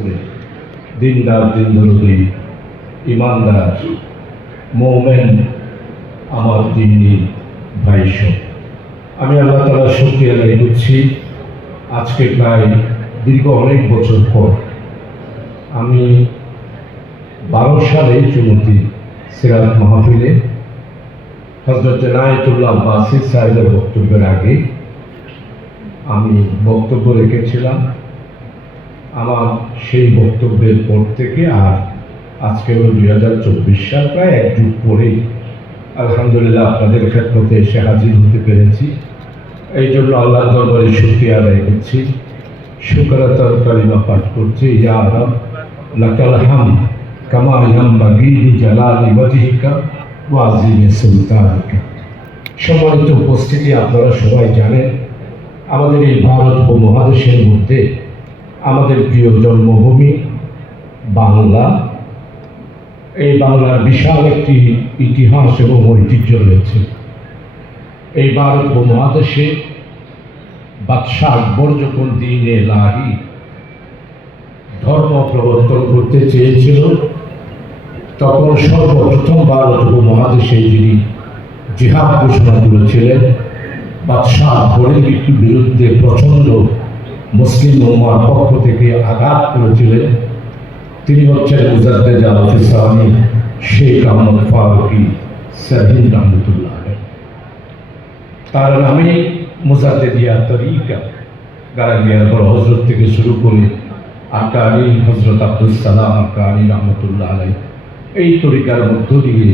করে দিনদার দিনদরদি, ইমানদার, মৌমেন আমার দিনী ভাই আমি আল্লাহ তালা শুক্রিয়া আদায় করছি। আজকে প্রায় দীর্ঘ অনেক বছর পর আমি বারো সালে চুমতি সিরাত মাহফিলে হজরত নায়তুল্লাহ বাসির সাহেবের বক্তব্যের আগে আমি বক্তব্য রেখেছিলাম। আমার সেই বক্তব্যের পর থেকে আর আজকে হলো দুই হাজার চব্বিশ সাল, প্রায় এক যুগ পরেই আলহামদুলিল্লাহ আপনাদের ক্ষেত্রতে এসে হাজির হতে পেরেছি। এই জন্য আল্লাহ দরবারে শুক্রিয়া আদায় করছি। শুক্রাতার কালিমা পাঠ করছি, ইয়া রব, লাকাল হাম কামা ইয়ামবাগি জালালি ওয়াজহিকা ওয়া আযিমি সুলতানিকা। সম্মানিত উপস্থিতি আপনারা সবাই জানেন, আমাদের এই ভারত উপমহাদেশের মধ্যে আমাদের প্রিয় জন্মভূমি বাংলা। এই বাংলার বিশাল একটি ইতিহাস এবং ঐতিহ্য রয়েছে। এই ভারত উপমহাদেশে বাদশাহ আকবর যখন দিন লাহি ধর্ম প্রবর্তন করতে চেয়েছিল, তখন সর্বপ্রথম ভারত উপমহাদেশে যিনি জিহাদ ঘোষণা করেছিলেন, বাদশাহ আকবরের বিরুদ্ধে প্রচণ্ড মুসলিম উম্মার পক্ষ থেকে আঘাত করেছিলেন। তিনি হচ্ছেন মুজাদ্দেদ আলফিসানি শেখ আহমদ ফারুকি সাহিন রহমতুল্লাহ তার নামে মুজাদ্দেদিয়া তরিকা পর হজরত থেকে শুরু করে আকারি হজরত আব্দুল সালাম আকারি রহমতুল্লাহ আলাই এই তরিকার মধ্য দিয়ে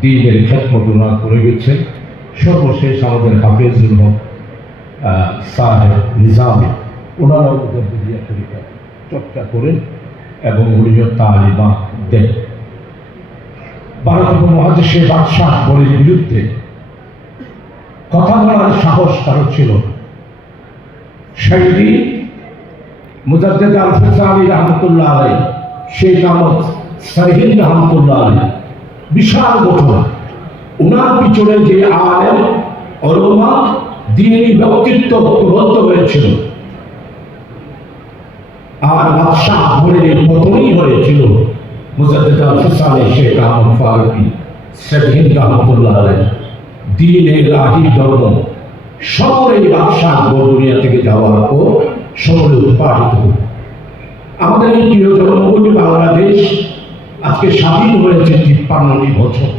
দিনের খ্যাতমতুনা করে গেছেন। সর্বশেষ আমাদের হাফেজুল হক সাহেব নিজামে। ওনারাও ওদের মুজাদ্দেদিয়া তরিকা চর্চা করেন এবং উনিও তালিমা দেন ভারত উপমহাদেশে বাদশাহ আকবরের বিরুদ্ধে কথা বলার সাহস কারও ছিল না। সেই দিন মুজাদ্দেদ আলী রহমতুল্লাহ আলাই শেখ আহমদ সাহিদ রহমতুল্লাহ আলী বিশাল ঘটনা। ওনার পিছনে যে আলেম অরমা দিনী ব্যক্তিত্ব প্রবদ্ধ হয়েছিল। আর বাদশাহ আকবরের পতনই হয়েছিল। মুজাদ্দেদ আলফেসা আলী শেখ আহমদ ফারুকি সাহিদ রহমতুল্লাহ আলাই দিন এলাহি ধর্ম সকলেই বাদশাহ আকবর দুনিয়া থেকে যাওয়ার পর সকলে উৎপাদিত আমাদের এই প্রিয় জন্মভূমি বাংলাদেশ আজকে স্বাধীন হয়েছে তিপ্পান্নটি বছর।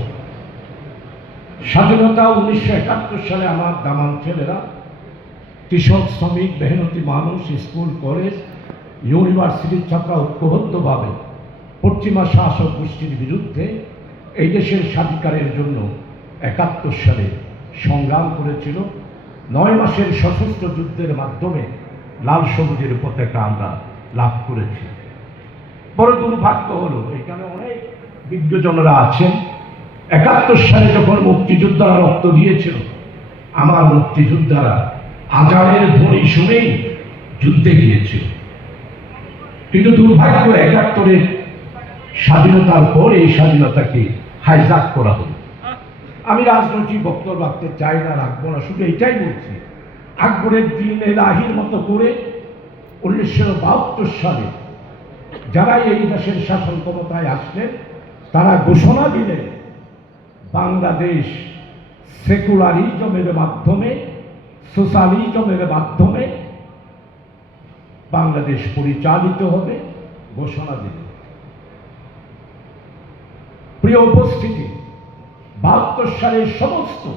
স্বাধীনতা উনিশশো একাত্তর সালে আমার দামান ছেলেরা, কৃষক, শ্রমিক, মেহনতি মানুষ, স্কুল, কলেজ ইউনিভার্সিটির ছাত্রা ঐক্যবদ্ধভাবে পশ্চিমা শাসক গোষ্ঠীর বিরুদ্ধে এই দেশের স্বাধিকারের জন্য একাত্তর সালে সংগ্রাম করেছিল। নয় মাসের সশস্ত্র যুদ্ধের মাধ্যমে লাল সবুজের পতাকা আমরা লাভ করেছি। বড় দুর্ভাগ্য হলো, এখানে অনেক বিজ্ঞজনরা আছেন। একাত্তর সালে যখন মুক্তিযোদ্ধারা রক্ত দিয়েছিল, আমার মুক্তিযোদ্ধারা আজানের ধ্বনি শুনেই যুদ্ধে গিয়েছিল। কিন্তু দুর্ভাগ্য একাত্তরের স্বাধীনতার পর এই স্বাধীনতাকে হাইজাক করা হলো। আমি রাজনৈতিক বক্তব্য রাখতে চাই না, রাখব না, শুধু এটাই বলছি। আকবরের দিন এলাহির মতো করে উনিশশো বাহাত্তর সালে যারা এই দেশের শাসন ক্ষমতায় আসলেন, তারা ঘোষণা দিলেন, বাংলাদেশ সেকুলারিজমের মাধ্যমে, সোশ্যালিজমের মাধ্যমে বাংলাদেশ পরিচালিত হবে, ঘোষণা দিলেন প্রিয় উপস্থিতি, বাহাত্তর সালের সমস্ত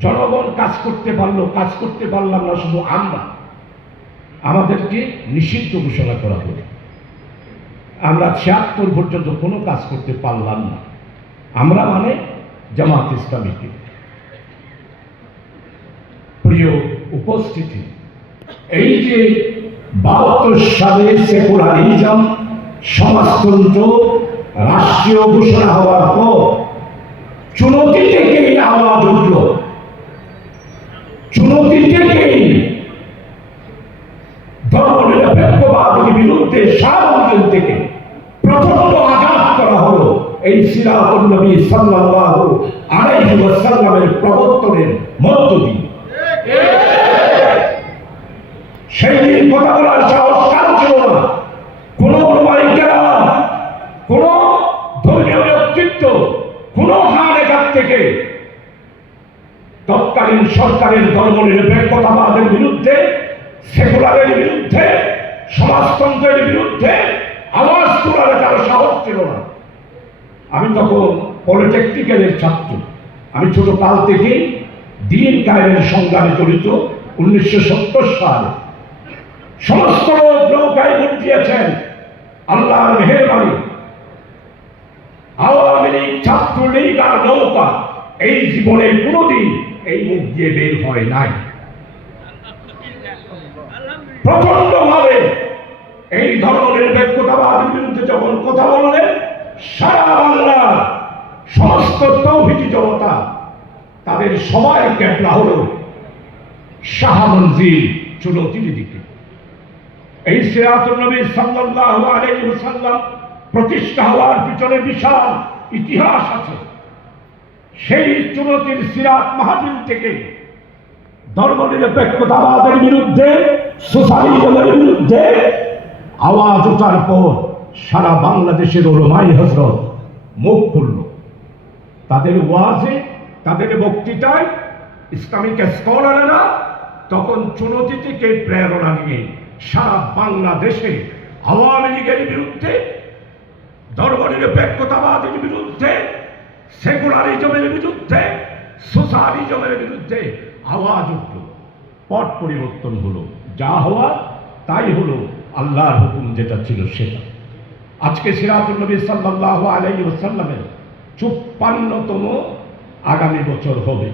জনগণ কাজ করতে পারল, কাজ করতে পারলাম না শুধু আমরা, আমাদেরকে নিষিদ্ধ ঘোষণা করা হলো। আমরা ছিয়াত্তর পর্যন্ত কোনো কাজ করতে পারলাম না। আমরা মানে জামাত ইসলামীকে। প্রিয় উপস্থিতি এই যে বাহাত্তর সালে সেকুলারিজম সমাজতন্ত্র রাষ্ট্রীয় ঘোষণা হওয়ার পর চুনতি আওয়াজ উঠল? চুনতি ধর্মনিরপেক্ষবাদের বিরুদ্ধে থেকে প্রচণ্ড আঘাত করা হলো এই সিরাতুল নবী সাল্লাল্লাহু আলাইহি ওয়াসাল্লামের প্রবর্তনের মধ্য দিয়ে। সেই দিন কথা বলার সাহস কারও ছিল না। কোনো অনুমানিকেরা কোনো ধর্মীয় ব্যক্তিত্ব কোনো হার এখান থেকে তৎকালীন সরকারের ধর্মনিরপেক্ষতাবাদের বিরুদ্ধে, সেকুলারের বিরুদ্ধে, সমাজতন্ত্রের বিরুদ্ধে আওয়াজ তোলার কারও সাহস ছিল না। আমি তখন পলিটেকনিক্যালের ছাত্র। আমি ছোট কাল থেকেই দিন কায়েমের সংগ্রামে জড়িত। উনিশশো সত্তর সালে সমস্ত লোক নৌকায় দিয়েছেন আল্লাহর মেহরবানি। আওয়ামী লীগ, ছাত্রলীগ আর নৌকা এই জীবনে কোনোদিন এই মুখ দিয়ে বের হয় নাই। প্রচণ্ড ভাবে এই ধর্ম নিরপেক্ষতাবাদের বিরুদ্ধে যখন কথা বললেন, সারা বাংলা, সমস্ত তৌহিদি জনতা, তাদের সবাই ক্যাপলা হলো শাহ মঞ্জিল চুনতির দিকে। এই সিরাতুল নবী সাল্লাল্লাহু আলাইহি ওয়াসাল্লাম প্রতিষ্ঠা হওয়ার পিছনে বিশাল ইতিহাস আছে। সেই চুনতির সিরাত মাহফিল থেকে ধর্মনিরপেক্ষতাবাদের বিরুদ্ধে সোশ্যালিজমের বিরুদ্ধে আওয়াজ ওঠার পর সারা বাংলাদেশের ওলমাই হজরত মুখ খুলল। তাদের ওয়াজে, তাদের বক্তৃতায় ইসলামিক স্কলারেরা তখন চুনতি থেকে প্রেরণা নিয়ে সারা বাংলাদেশে আওয়ামী লীগের বিরুদ্ধে, ধর্মনিরপেক্ষতাবাদের বিরুদ্ধে, সেকুলারিজমের বিরুদ্ধে, সোশ্যালিজমের বিরুদ্ধে আওয়াজ উঠল, পট পরিবর্তন হলো। যা হওয়া, তাই হলো। আল্লাহর হুকুম যেটা ছিল সেটা। আজকে সিরাজুল নবী সাল্লাহ আলাই ওসাল্লামের চুপ্পান্নতম আগামী বছর হবে।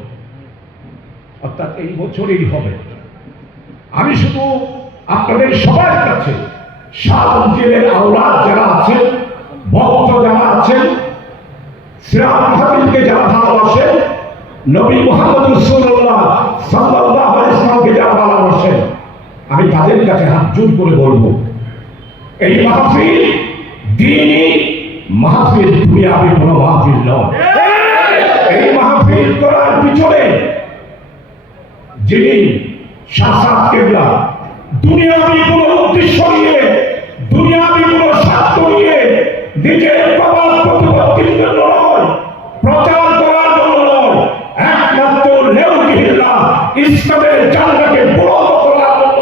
অর্থাৎ এই বছরই হবে। আমি শুধু আপনাদের সবার কাছে শাহজেলের আওলাদ যারা আছেন, ভক্ত যারা আছেন মাহাতিলকে যারা ভালোবাসেন, নবী মোহাম্মদ রসুল্লাহ সাল্লাহ ইসলামকে যারা ভালোবাসেন, আমি তাদের কাছে হাত জোর করে বলব, এই মাহফিল দিনই মাহফিল কোনো মাহফিল নয়। এই মাহফিল করার পিছনে যিনি শাসাদ কেবলা দুনিয়াবি কোনো উদ্দেশ্য নিয়ে, দুনিয়াবি কোনো স্বার্থ নিয়ে নিজের প্রভাব প্রতিপত্তির জন্য নয়, প্রচার করার জন্য নয়, একমাত্র লেউকিহিল্লা ইসলামের জানটাকে বড় করার জন্য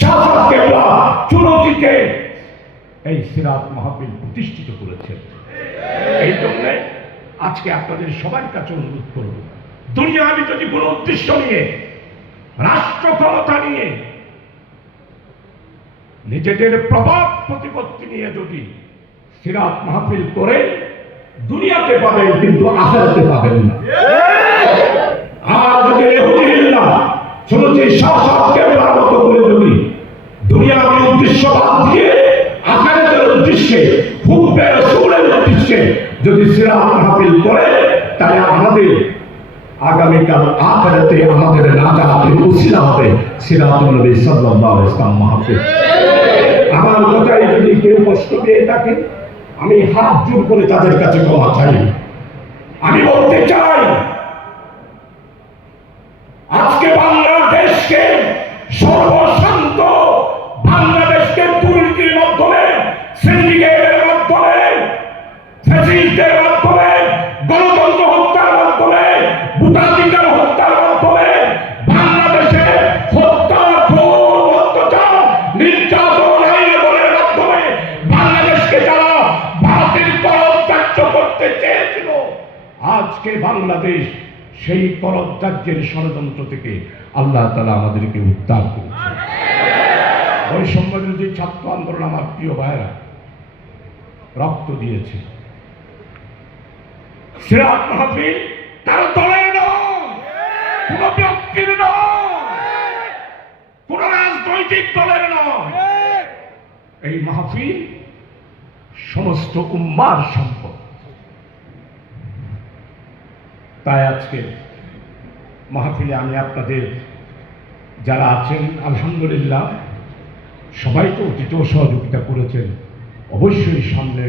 শাসাদ কেবলা চুনতিকে এই সিরাত মাহফিল প্রতিষ্ঠিত করেছেন। এই জন্য আজকে আপনাদের সবার কাছে অনুরোধ করব দুনিয়া আমি যদি কোনো উদ্দেশ্য নিয়ে, রাষ্ট্র ক্ষমতা নিয়ে নিজেদের প্রভাব প্রতিপত্তি নিয়ে যদি সিরাত মাহফিল করে, দুনিয়াতে পাবেন কিন্তু আখেরাতে পাবেন না। আর যদি রেহুদিল্লাহ শুনেছি শাসককে মতো করে যদি দুনিয়াবি উদ্দেশ্য বাদ দিয়ে আখারাতের উদ্দেশ্যে হুব্বে রসুলের উদ্দেশ্যে যদি সিরাত মাহফিল করে, তাহলে আমাদের আগামীকাল আখেরাতে আমাদের নাজাতের উসিলা হবে সিরাতুল নবী সাল্লাল্লাহু আলাইহি ওয়াসাল্লাম মাহফিল আমার কথায় যদি কেউ কষ্ট পেয়ে থাকে, আমি হাত জোর করে তাদের কাছে ক্ষমা চাই। আমি বলতে চাই, আজকে বাংলাদেশকে সর্বশান্ত আজকে বাংলাদেশ সেই করত্যাজ্যের ষড়যন্ত্র থেকে আল্লাহ তালা আমাদেরকে উদ্ধার করেছে বৈষম্য বিরোধী ছাত্র আন্দোলন আমার প্রিয় ভাইরা রক্ত দিয়েছে। সিরাত মাহফিল নয়, কোন ব্যক্তির নয়, কোন রাজনৈতিক দলের নয়। এই মাহফিল সমস্ত উম্মার সম্পদ। তাই আজকে মাহফিলে আমি আপনাদের যারা আছেন, আলহামদুলিল্লাহ সবাই তো অতীত সহযোগিতা করেছেন। অবশ্যই সামনে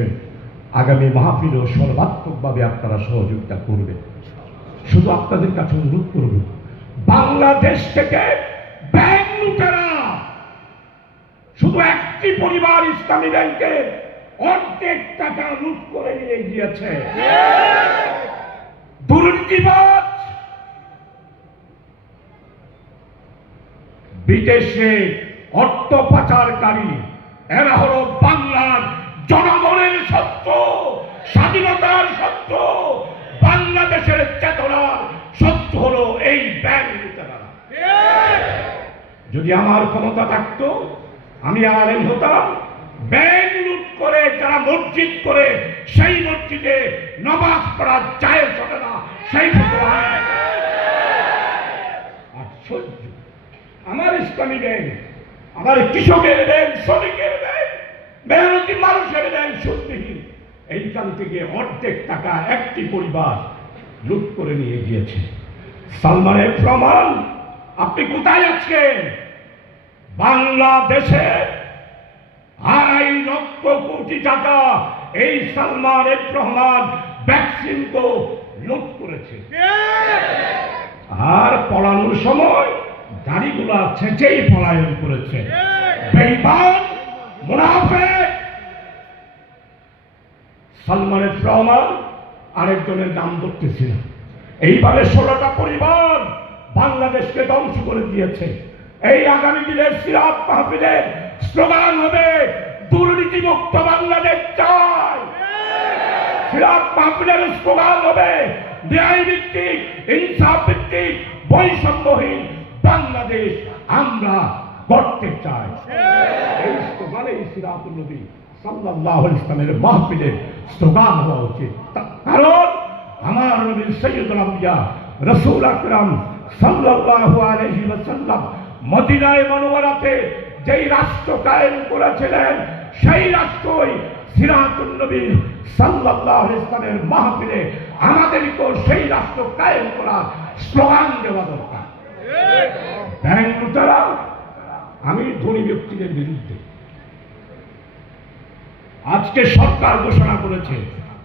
আগামী মাহফিলও সর্বাত্মকভাবে আপনারা সহযোগিতা করবেন। শুধু আপনাদের কাছে অনুরোধ করব, বাংলাদেশ থেকে ব্যাংক লুটেরা! শুধু একটি পরিবার ইসলামী ব্যাংকে অর্ধেক টাকা লুট করে নিয়ে গিয়েছে। দুর্নীতিবাদ বিদেশে অর্থ পাচারকারী এরা হলো বাংলার জনগণের সত্য স্বাধীনতার সত্য বাংলাদেশের চেতনার সত্য হলো এই ব্যাংক লুটেরারা। যদি আমার ক্ষমতা থাকতো আমি আলেম হতাম ব্যাংক লুট করে, যারা মসজিদ করে, সেই মসজিদে নমাজ পড়া যায় চলে না। সেই আশ্চর্য আমার ইসলামী ব্যাংক, আমার কৃষকের ব্যাংক, শ্রমিকের ব্যাংক, মেহনতি মানুষের ব্যাংক সুদবিহীন এইখান থেকে অর্ধেক টাকা একটি পরিবার লুট করে নিয়ে গিয়েছে। সালমানের প্রমাণ, আপনি কোথায় আছেন? বাংলাদেশে আড়াই লক্ষ কোটি টাকা এই সালমান এফ রহমান ভ্যাকসিন কো লুট করেছে। আর পড়ানোর সময় গাড়িগুলা ছেঁচেই পলায়ন করেছে। সালমান এফ রহমান আরেকজনের নাম ধরতেছি না এইভাবে ষোলোটা পরিবার বাংলাদেশকে ধ্বংস করে দিয়েছে। এই আগামী দিনের সিরাত মাহফিলের স্লোগান হবে, দুর্নীতিমুক্ত বাংলাদেশ চাই। সিরাত মাহফিলের স্লোগান হবে ন্যায় ভিত্তিক ইনসাফ ভিত্তিক বৈষম্যহীন বাংলাদেশ আমরা করতে চাই। এই স্লোগানে সিরাতুল নবী সাল্লাল্লাহু ইসলামের স্লোগান হওয়া উচিত। কারণ, আমার নবী সৈয়দুল আম্বিয়া, রাসূল আকরাম সাল্লাল্লাহু আলাইহি ওয়াসাল্লাম মদিনায় মনোয়ারাতে যেই রাষ্ট্র কায়েম করেছিলেন, সেই রাষ্ট্রই সিরাতুল নবী সাল্লাল্লাহু ইসলামের মাহফিলে আমাদেরকেও সেই রাষ্ট্র কায়েম করার স্লোগান দেওয়া দরকার। ব্যাংক আমি ধনী ব্যক্তিদের বিরুদ্ধে। আজকে সরকার ঘোষণা করেছে,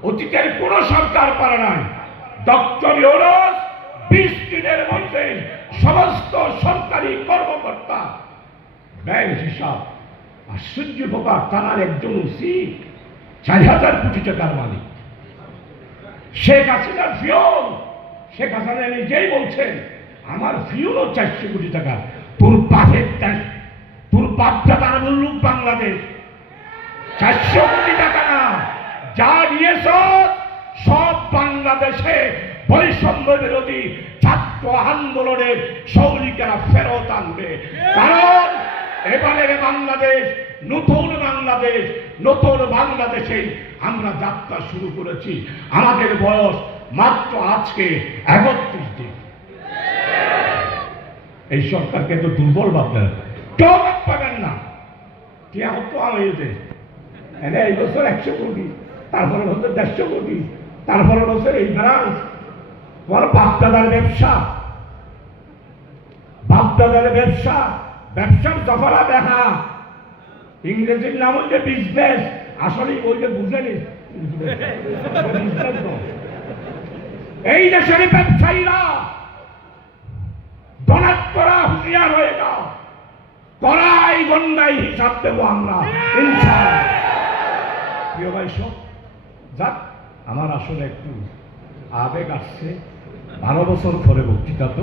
অতীতের কোন সরকার পারে নাই। ডক্টর ইউনুস, বিশ দিনের মধ্যে সমস্ত সরকারি কর্মকর্তা ব্যাংক হিসাব আশ্চর্য প্রকার তার একজন ওসি চার হাজার কোটি টাকার মালিক। শেখ হাসিনার ফিওন শেখ হাসিনা নিজেই বলছেন, আমার ফিওনও চারশো কোটি টাকা। তোর বাপের তোর বাপটা তার বললুক বাংলাদেশ। চারশো কোটি টাকা না, যা নিয়েছ সব বাংলাদেশে বৈষম্য বিরোধী ছাত্র আন্দোলনের সৈনিকেরা ফেরত আনবে। কারণ এবারের বাংলাদেশ, নতুন বাংলাদেশ, নতুন বাংলাদেশে আমরা যাত্রা শুরু করেছি। আমাদের বয়স মাত্র আজকে একত্রিশ দিন। এই সরকারকে তো দুর্বল ভাবলেন কেউ পাবেন না। কে হতো আমাদের এনে এই বছর একশো কোটি, তারপরে বছর দেড়শো কোটি, তারপরে বছর এই ব্রাঞ্চ তোমার বাপদাদার ব্যবসা। বাপদাদার ব্যবসা। ব্যবসার জফরা দেখা। ইংরেজির নাম হচ্ছে বিজনেস আসলে ওই যে বুঝেনি এই দেশের ব্যবসায়ীরা ধনাত্মরা হুঁশিয়ার হয়ে যাও। কড়াই গন্ডাই হিসাব দেবো আমরা প্রিয় ভাই সব যাক, আমার আসলে একটু আবেগ আসছে। বারো বছর পরে বক্তৃতা তো।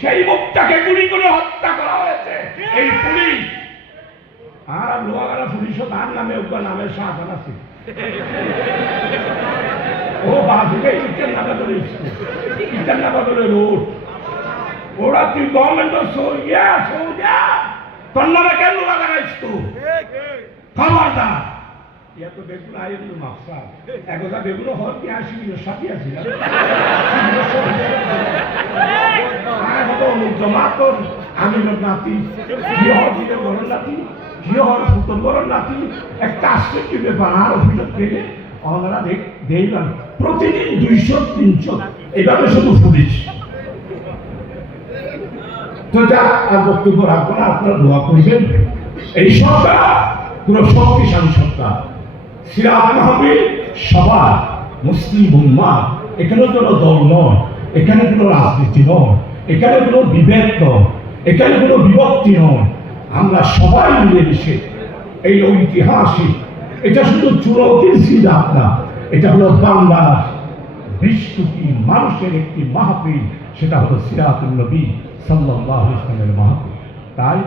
সেই মুক্তাকে গুলি করে হত্যা করা হয়েছে। এই পুলিশ। আর লোহাগাড়া পুলিশও তার নামে ওর নামে সাহায্য আছে। ও বাসুকে ইটের নামে ধরে ইটের নামে ধরে রোড। ওরা তুই গভর্নমেন্ট সৌরিয়া সৌরিয়া তোর নামে কেন লোহাগাড়া ইস্কু খবরদার। একদা হল কি আসি সাথী আসি আর হতো জমা তোর আমি নাতি বড় নাতি বড় নাতি, একটা আশ্চর্য ব্যাপার, আর অভিযোগ ওনারা দেখলাম প্রতিদিন দুইশো, তিনশো, এভাবে শুধু পুলিশ তো যা আর বক্তব্য রাখব না, আপনারা দোয়া করবেন। এই সরকার কোনো শক্তিশালী সরকার সিরাজ মাহবিল সবার মুসলিম উম্মা এখানে কোনো দল নয়, এখানে কোনো রাজনীতি নয়, এখানে কোনো বিভেদ নয়, এখানে কোনো বিভক্তি নয়। আমরা সবাই মিলেমিশে এই ঐতিহাসিক, এটা শুধু চুরকির সিরাত না, এটা হলো বাংলার বিশ কোটি মানুষের একটি মাহফিল, সেটা হলো সিরাতুল নবী সাল্লাল্লাহু আলাইহি ওয়াসাল্লামের মাহফিল। তাই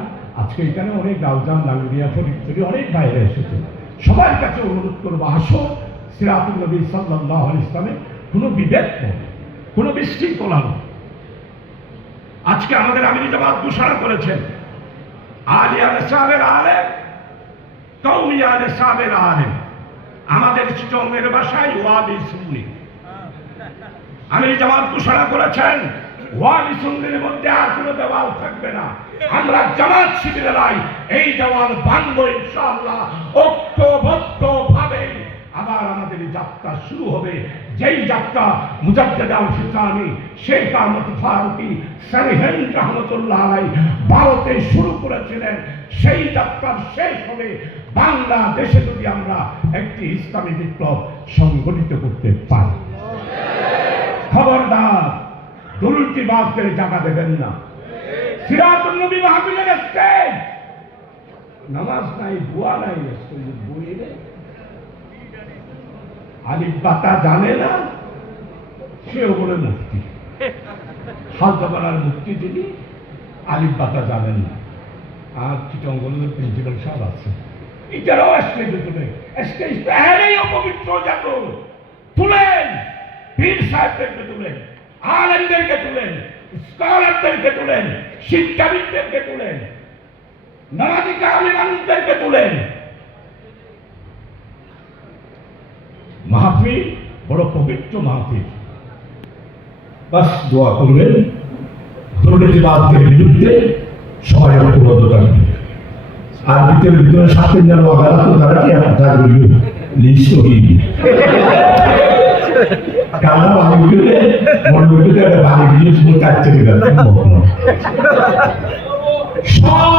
আজকে এখানে অনেক গাউজান নাগরিয়া ফরিদপুরি অনেক বাইরে এসেছে। সবার কাছে অনুরোধ করব আসো সিরাতুল নবী আলাইহি ইসলামে কোনো বিভেদ নেই কোনো বিশৃঙ্খলা নেই আজকে আমাদের আমির জামাত ঘোষণা করেছেন। আলিয়ান সাহেবের আলেম কৌমিয়ান সাহেবের আলেম। আমাদের চিটংয়ের ভাষায় ওয়াবি সুন্নি। আমির জামাত ঘোষণা করেছেন। ওয়াবি সুন্নির মধ্যে আর কোনো দেওয়াল থাকবে না। আমরা জামাত শিবিরেরাই এই দেওয়াল বান্ধব ইনশাআল্লাহ। ঐক্যবদ্ধ ভাবে আবার আমাদের যাত্রা শুরু হবে। যেই যাত্রা মুজাদ্দেদ আল ফিসানি শেখ আহমদ ফারুকি সারিহেন রহমতুল্লাহ আলাই ভারতে শুরু করেছিলেন, সেই যাত্রার শেষ হবে বাংলাদেশে যদি আমরা একটি ইসলামী বিপ্লব সংগঠিত করতে পারি। খবরদার দুর্নীতিবাজদের জায়গা দেবেন না। সিরাতুল নবী মাহফিলের নামাজ নাই বুয়া নাই বই আলিফ বাতা জানে না, সেও বলে মুক্তি হাল জমানার মুক্তি যিনি আলিফ বাতা জানেন না। আর চিটঙ্গলের প্রিন্সিপাল সাহেব আছে। এটারাও স্টেজে তুলে। স্টেজ তো এরই অপবিত্র যাত তুলেন। পীর সাহেবদেরকে তুলেন। আলেমদেরকে তুলেন, স্কলারদেরকে তুলেন, শিক্ষাবিদদেরকে তুলেন, নামাজি কামি তুলেন। মাহফিল বড় পবিত্র মাহফিল। বাস দোয়া করবেন দুর্নীতিবাদদের বিরুদ্ধে সবাই ঐক্যবদ্ধ থাকবে। আর ভিতরে ভিতরে সাথে যেন অগাধ তারা কি থাকবে লিস্ট ভিতরে মনে ভিতরে একটা বাড়ি গিয়ে শুধু কাটতে দিলাম সব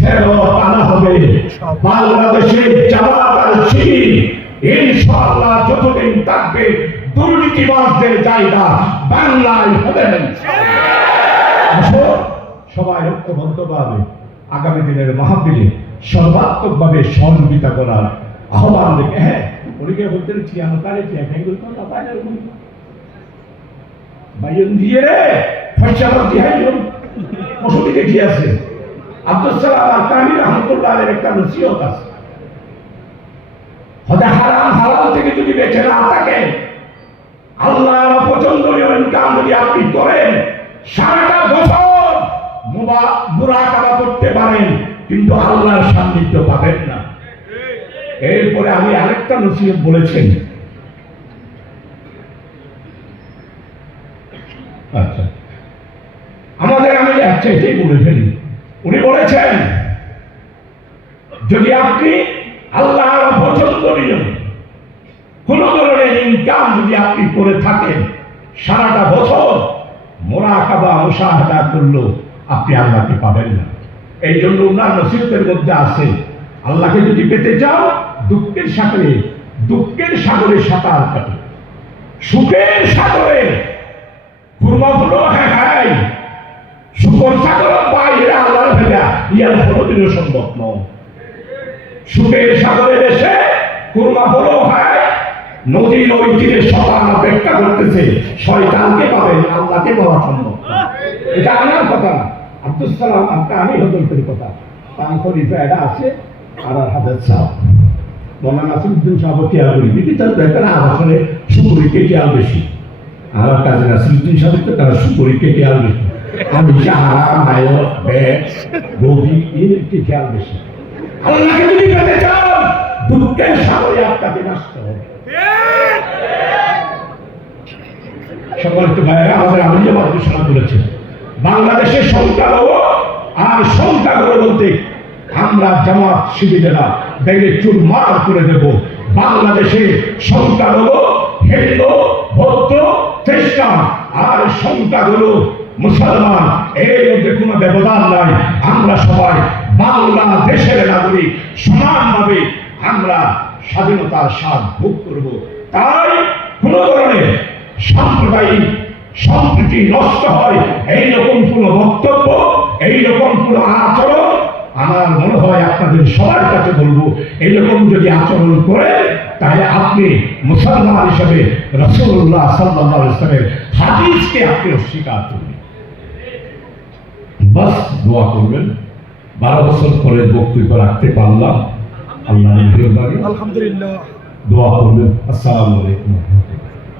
ফেরত আনা হবে। বাংলাদেশের জামাত আর শিবির। ইনশাআল্লাহ যতদিন থাকবে দুর্নীতিবাজদের জায়গা বাংলায় হবে। না আসো সবাই ঐক্যবদ্ধভাবে আগামী দিনের মাহফিলে সর্বাত্মকভাবে সহযোগিতা করার আহ্বান রেখে হ্যাঁ চিয়া খাই বলতো না বাইন দিয়ে আছে? আব্দুল সালাম একটা নসিহত আছে। হারাম থেকে যদি বেঁচে না থাকেন আল্লাহর অপছন্দনীয় ইনকাম যদি আপনি করেন, সারাটা বছর মুরাকাবা করতে পারেন, কিন্তু আল্লাহর সান্নিধ্য পাবেন না। এরপরে আমি আরেকটা নসিহত বলেছেন। আচ্ছা। আমাদের আমি আচ্ছা এটাই বলে ফেলি। উনি বলেছেন, যদি আপনি আল্লাহর অপছন্দনীয় কোন ধরনের ইনকাম যদি আপনি করে থাকেন, সারাটা বছর মোরাকাবা, মুশাহাদা করল আপনি আল্লাহকে পাবেন না। এই জন্য উনার নসিহতের মধ্যে আছে, আল্লাহকে যদি পেতে চাও দুঃখের সাগরে দুঃখের সাগরে সাঁতার কাটে। সুখের সাগরে হ্যাঁ হ্যাঁ সুখর সাগর বাইরে ইয়ার কোনোদিনও সম্ভব নয়। সুখের সাগরে হ্যাঁ ওই তীরে সবার অপেক্ষা করতেছে। শয়তানকে পাবেন, আল্লাহকে পাওয়া সম্ভব এটা আমার কথা আব্দুল সালাম আমি হজরতের কথা। খরিফা এটা আছে আর হাজার সাহ মৌলানা নাসিরুদ্দিন সাহেব করি বিটি তার ব্যাপারে আসলে সুপুরিকে খেয়াল বেশি। আমার কাছে নাসিরুদ্দিন সাহেব তো তারা সুপুরিকে খেয়াল বেশি। আমি চাহারা মায় ব্যাগ গভীর এর খেয়াল বেশি। আল্লাহকে যদি পেতে চান, দুঃখের সাগরে আপনাকে নাচতে হবে। সম্মানিত ভাইয়েরা, আমাদের আমি যে বাংলাদেশের সংখ্যালঘু আর সংখ্যালঘু বলতে আমরা জামাত শিবিরেরা বেগে চুরমার করে দেব। বাংলাদেশে সংখ্যালঘু হিন্দু, বৌদ্ধ, খ্রিস্টান, আর সংখ্যাগুলো মুসলমান, এর মধ্যে কোনো ব্যবধান নাই। আমরা সবাই বাংলাদেশের নাগরিক, সমানভাবে আমরা স্বাধীনতার স্বাদ ভোগ করব। তাই কোনো ধরনের সাম্প্রদায়িক সম্প্রীতি নষ্ট হয়। এইরকম কোনো বক্তব্য, এইরকম কোনো আচরণ আমার মনে হয় আপনাদের সবার কাছে বলব এইরকম যদি আচরণ করে তাহলে আপনি মুসলমান হিসেবে রসুল্লাহ সাল্লাহ ইসলামের হাদিসকে আপনি অস্বীকার করবেন। বাস দোয়া করবেন। বারো বছর পরে বক্তব্য রাখতে পারলাম। আল্লাহ আলহামদুলিল্লাহ। দোয়া করবেন। আসসালামু আলাইকুম।